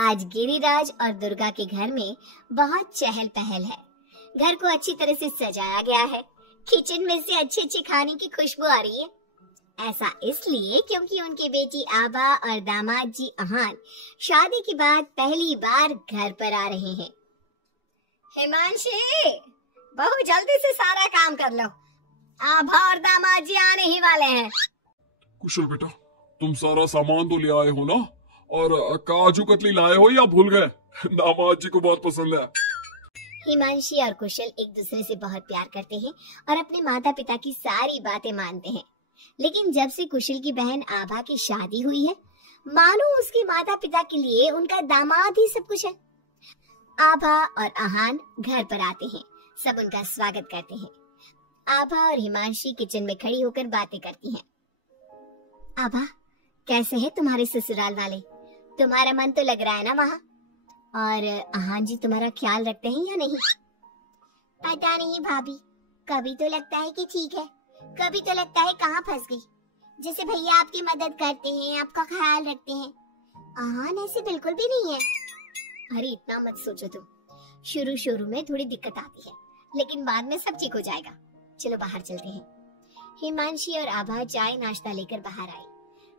आज गिरिराज और दुर्गा के घर में बहुत चहल पहल है। घर को अच्छी तरह से सजाया गया है। किचन में से अच्छे अच्छे खाने की खुशबू आ रही है। ऐसा इसलिए क्योंकि उनकी बेटी आभा और दामाद जी अहान शादी के बाद पहली बार घर पर आ रहे हैं। हिमांशी, बहू जल्दी से सारा काम कर लो। आभा और दामाद जी आने ही वाले हैं। कुशल बेटा, तुम सारा सामान तो ले आए हो ना? और काजू कतली लाए हो या भूल गए? दामाद जी को बहुत पसंद है। हिमांशी और कुशल एक दूसरे से बहुत प्यार करते हैं और अपने माता पिता की सारी बातें मानते हैं। लेकिन जब से कुशल की बहन आभा की शादी हुई है, मानो उसके माता पिता के लिए उनका दामाद ही सब कुछ है। आभा और अहान घर पर आते हैं। सब उनका स्वागत करते हैं। आभा और हिमांशी किचन में खड़ी होकर बातें करती हैं। आभा, कैसे है तुम्हारे ससुराल वाले? तुम्हारा मन तो लग रहा है ना वहाँ? और अहान जी तुम्हारा ख्याल रखते हैं या नहीं? पता नहीं भाभी, कभी तो लगता है कि ठीक है, कभी तो लगता है कहाँ फंस गई। जैसे भैया आपकी मदद करते हैं, आपका ख्याल रखते हैं, अहान ऐसे बिल्कुल भी नहीं है। अरे इतना मत सोचो तुम। शुरू शुरू में थोड़ी दिक्कत आती है, लेकिन बाद में सब ठीक हो जाएगा। चलो बाहर चलते हैं। हिमांशी और आभा चाय नाश्ता लेकर बाहर आए।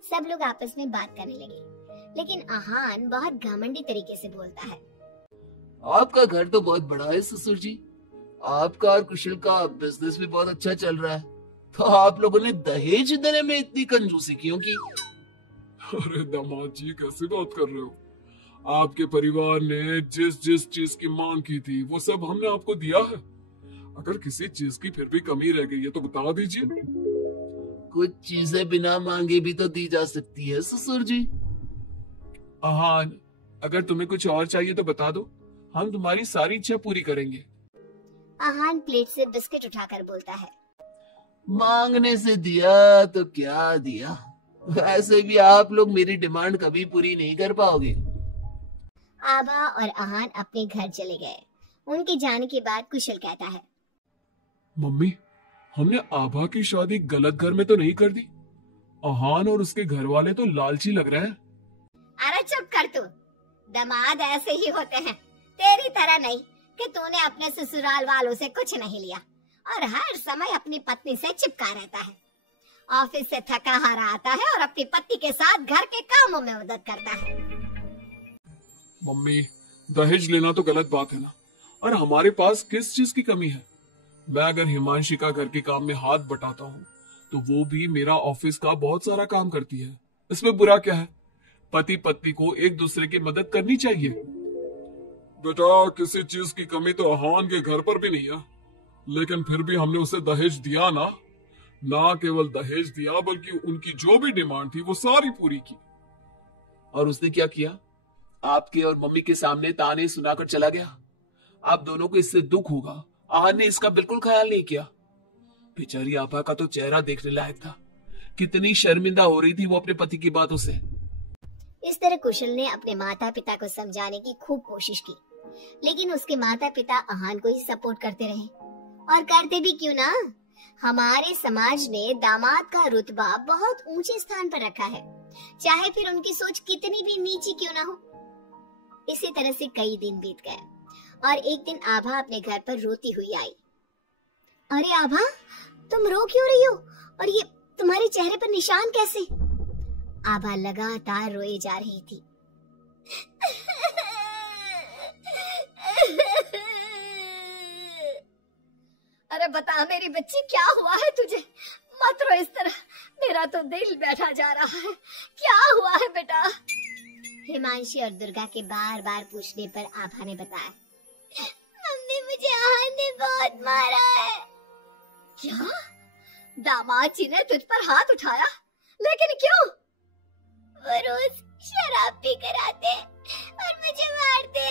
सब लोग आपस में बात करने लगे, लेकिन अहान बहुत घमंडी तरीके से बोलता है। आपका घर तो बहुत बड़ा है ससुर जी। आपका और कुशल का बिजनेस भी बहुत अच्छा चल रहा है, तो आप लोगों ने दहेज देने में इतनी कंजूसी क्यों की? अरे दामाद जी, कैसे बात कर रहे हो? आपके परिवार ने जिस जिस चीज की मांग की थी वो सब हमने आपको दिया है। अगर किसी चीज की फिर भी कमी रह गई है तो बता दीजिए। कुछ चीजें बिना मांगे भी तो दी जा सकती है ससुर जी। अहान, अगर तुम्हें कुछ और चाहिए तो बता दो, हम तुम्हारी सारी इच्छा पूरी करेंगे। अहान प्लेट से बिस्किट उठाकर बोलता है। मांगने से दिया तो क्या दिया, वैसे भी आप लोग मेरी डिमांड कभी पूरी नहीं कर पाओगे। आभा और अहान अपने घर चले गए। उनके जाने के बाद कुशल कहता है। मम्मी, हमने आभा की शादी गलत घर में तो नहीं कर दी? अहान और उसके घर वाले तो लालची लग रहे हैं। अरे चुप कर तू। दामाद ऐसे ही होते हैं, तेरी तरह नहीं कि तूने अपने ससुराल वालों से कुछ नहीं लिया और हर समय अपनी पत्नी से चिपका रहता है। ऑफिस से थका हारा आता है और अपनी पत्नी के साथ घर के कामों में मदद करता है। मम्मी, दहेज लेना तो गलत बात है ना, और हमारे पास किस चीज की कमी है? मैं अगर हिमांशी का घर के काम में हाथ बटाता हूँ तो वो भी मेरा ऑफिस का बहुत सारा काम करती है। इसमें बुरा क्या है? पति पत्नी को एक दूसरे की मदद करनी चाहिए। बेटा, किसी चीज की कमी तो अहान के घर पर भी नहीं है, लेकिन फिर भी हमने उसे दहेज दिया ना। ना केवल दहेज दिया बल्कि उनकी जो भी डिमांड थी वो सारी पूरी की। और उसने क्या किया? आपके और मम्मी के सामने ताने सुनाकर चला गया। आप दोनों को इससे दुख होगा। अहान ने इसका बिल्कुल ख्याल नहीं किया। बेचारी आभा का तो चेहरा देखने लायक था। कितनी शर्मिंदा हो रही थी वो अपने पति की बातों से। इस तरह कुशल ने अपने माता पिता को समझाने की खूब कोशिश की, लेकिन उसके माता पिता अहान को ही सपोर्ट करते रहे। और करते भी क्यों ना, हमारे समाज ने दामाद का रुतबा बहुत ऊंचे स्थान पर रखा है, चाहे फिर उनकी सोच कितनी भी नीची क्यों ना हो। इसी तरह से कई दिन बीत गए और एक दिन आभा अपने घर पर रोती हुई आई। अरे आभा, तुम रो क्यों रही हो? और ये तुम्हारे चेहरे पर निशान कैसे? आभा लगातार रोए जा रही थी। अरे बता मेरी बच्ची, क्या हुआ है तुझे? मत रो इस तरह, मेरा तो दिल बैठा जा रहा है। क्या हुआ है बेटा? हिमांशी और दुर्गा के बार बार पूछने पर आभा ने बताया। मम्मी, मुझे अहान ने बहुत मारा है। क्या? दामाद जी ने तुझ पर हाथ उठाया? लेकिन क्यों? वो रोज शराब पी कर आते और मुझे मारते,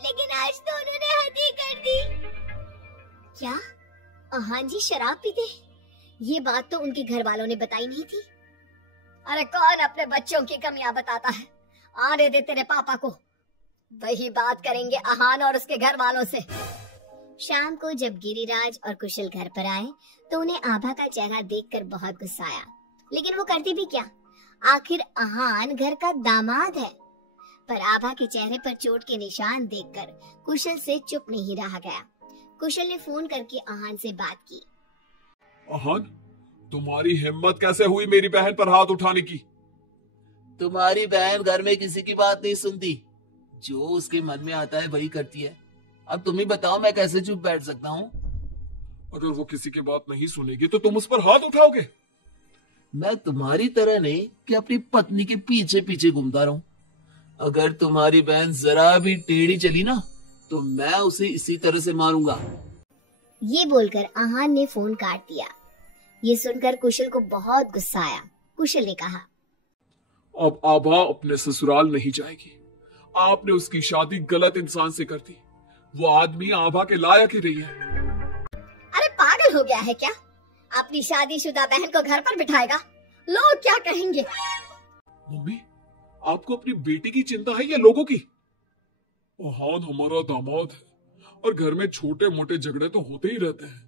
लेकिन आज तो उन्होंने हद ही कर दी। क्या अहान जी शराब पीते? ये बात तो उनके घर वालों ने बताई नहीं थी। अरे कौन अपने बच्चों की कमियां बताता है? आने दे तेरे पापा को, वही बात करेंगे अहान और उसके घर वालों से। शाम को जब गिरिराज और कुशल घर पर आए तो उन्हें आभा का चेहरा देखकर बहुत गुस्सा आया, लेकिन वो करती भी क्या? आखिर अहान घर का दामाद है। पर आभा के चेहरे पर चोट के निशान देखकर कुशल से चुप नहीं रहा गया। कुशल ने फोन करके आहान से बात की। आहान, तुम्हारी हिम्मत कैसे हुई मेरी बहन पर हाथ उठाने की? तुम्हारी बहन घर में किसी की बात नहीं सुनती, जो उसके मन में आता है वही करती है। अब तुम ही बताओ, मैं कैसे चुप बैठ सकता हूँ? अगर वो किसी की बात नहीं सुनेगी तो तुम उस पर हाथ उठाओगे? मैं तुम्हारी तरह नहीं कि अपनी पत्नी के पीछे पीछे घूमता रहूं। अगर तुम्हारी बहन जरा भी टेढ़ी चली ना तो मैं उसे इसी तरह से मारूंगा। ये बोलकर आहान ने फोन काट दिया। ये सुनकर कुशल को बहुत गुस्सा आया। कुशल ने कहा, अब आभा अपने ससुराल नहीं जाएगी। आपने उसकी शादी गलत इंसान से कर दी। वो आदमी आभा के लायक ही नहीं है। अरे पागल हो गया है क्या? अपनी शादीशुदा बहन को घर पर बिठाएगा? लोग क्या कहेंगे? मम्मी, आपको अपनी बेटी की चिंता है या लोगों की? आहान हमारा दामाद है और घर में छोटे मोटे झगड़े तो होते ही रहते हैं।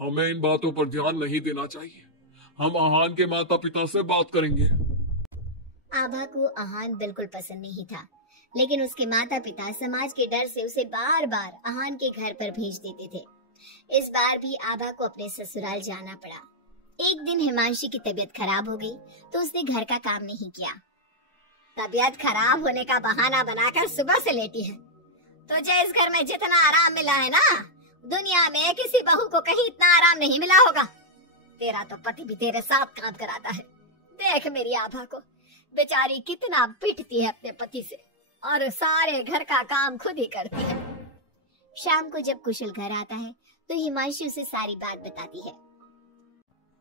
हमें इन बातों पर ध्यान नहीं देना चाहिए। हम आहान के माता पिता से बात करेंगे। आभा को आहान बिल्कुल पसंद नहीं था, लेकिन उसके माता पिता समाज के डर से उसे बार बार आहान के घर पर भेज देते थे। इस बार भी आभा को अपने ससुराल जाना पड़ा। एक दिन हिमांशी की तबीयत खराब हो गई तो उसने घर का काम नहीं किया। तबीयत खराब होने का बहाना बनाकर सुबह से लेटी है। तुझे इस घर में जितना आराम मिला है ना, दुनिया में किसी बहू को कहीं इतना आराम नहीं मिला होगा। तेरा तो पति भी तेरे साथ काम कराता है। देख मेरी आभा को, बेचारी कितना पिटती है अपने पति से और सारे घर का काम खुद ही करती है। शाम को जब कुशल घर आता है तो हिमांशी उसे सारी बात बताती है।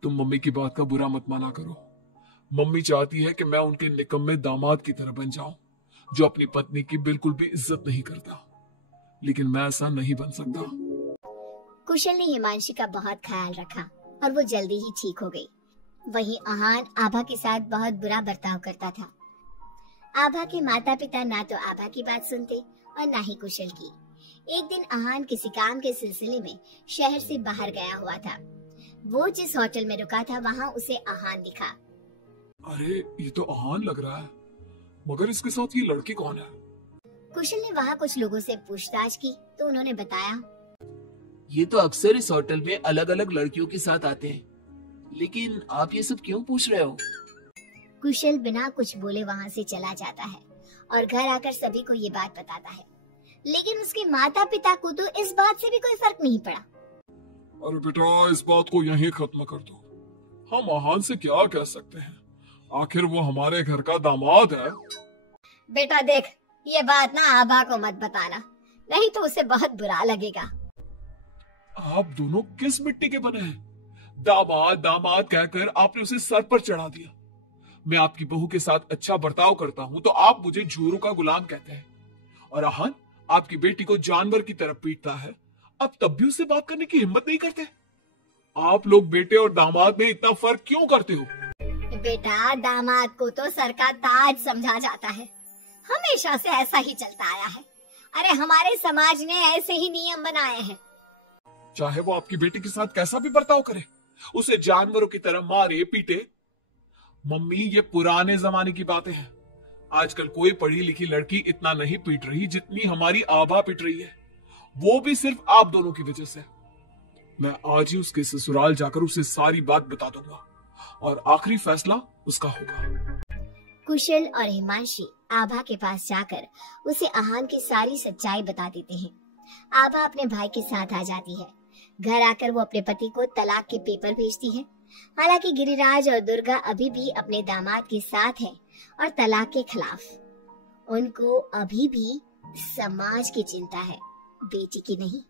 तुम मम्मी की बात का बुरा मत माना करो। मम्मी चाहती है कि मैं उनके निकम्मे दामाद की तरह बन जाऊं, जो अपनी पत्नी की बिल्कुल भी इज्जत नहीं करता। लेकिन मैं ऐसा नहीं बन सकता। कुशल ने हिमांशी का बहुत ख्याल रखा और वो जल्दी ही ठीक हो गई। वहीं आहान आभा के साथ बहुत बुरा बर्ताव करता था। आभा के माता पिता ना तो आभा की बात सुनते और ना ही कुशल की। एक दिन आहान किसी काम के सिलसिले में शहर से बाहर गया हुआ था। वो जिस होटल में रुका था वहाँ उसे आहान दिखा। अरे, ये तो आहान लग रहा है, मगर इसके साथ ये लड़की कौन है? कुशल ने वहाँ कुछ लोगों से पूछताछ की तो उन्होंने बताया, ये तो अक्सर इस होटल में अलग अलग लड़कियों के साथ आते हैं। लेकिन आप ये सब क्यों पूछ रहे हो? कुशल बिना कुछ बोले वहाँ से चला जाता है और घर आकर सभी को ये बात बताता है। लेकिन उसके माता पिता को तो इस बात से भी कोई फर्क नहीं पड़ा। अरे बेटा, इस बात को यहीं खत्म कर दो। हम आहान से क्या कह सकते हैं? आखिर वो हमारे घर का दामाद है। बेटा देख, ये बात ना आभा को मत बताना, नहीं तो उसे बहुत बुरा लगेगा। आप दोनों किस मिट्टी के बने हैं? दामाद दामाद कहकर आपने उसे सर पर चढ़ा दिया। मैं आपकी बहू के साथ अच्छा बर्ताव करता हूँ तो आप मुझे जोरू का गुलाम कहते हैं। और आहान आपकी बेटी को जानवर की तरह पीटता है, अब तब भी उससे बात करने की हिम्मत नहीं करते। आप लोग बेटे और दामाद में इतना फर्क क्यों करते हो? बेटा, दामाद को तो सर का ताज समझा जाता है। हमेशा से ऐसा ही चलता आया है। अरे हमारे समाज ने ऐसे ही नियम बनाए हैं। चाहे वो आपकी बेटी के साथ कैसा भी बर्ताव करे, उसे जानवरों की तरह मारे पीटे। मम्मी, ये पुराने जमाने की बातें हैं। आजकल कोई पढ़ी लिखी लड़की इतना नहीं पीट रही जितनी हमारी आभा पीट रही है, वो भी सिर्फ आप दोनों की वजह से। मैं आज ही उसके ससुराल जाकर उसे सारी बात बता दूंगा और आखिरी फैसला उसका होगा। कुशल और हिमांशी आभा के पास जाकर उसे आहान की सारी सच्चाई बता देते हैं। आभा अपने भाई के साथ आ जाती है। घर आकर वो अपने पति को तलाक के पेपर भेजती है। हालांकि गिरिराज और दुर्गा अभी भी अपने दामाद के साथ हैं और तलाक के खिलाफ। उनको अभी भी समाज की चिंता है, बेटी की नहीं।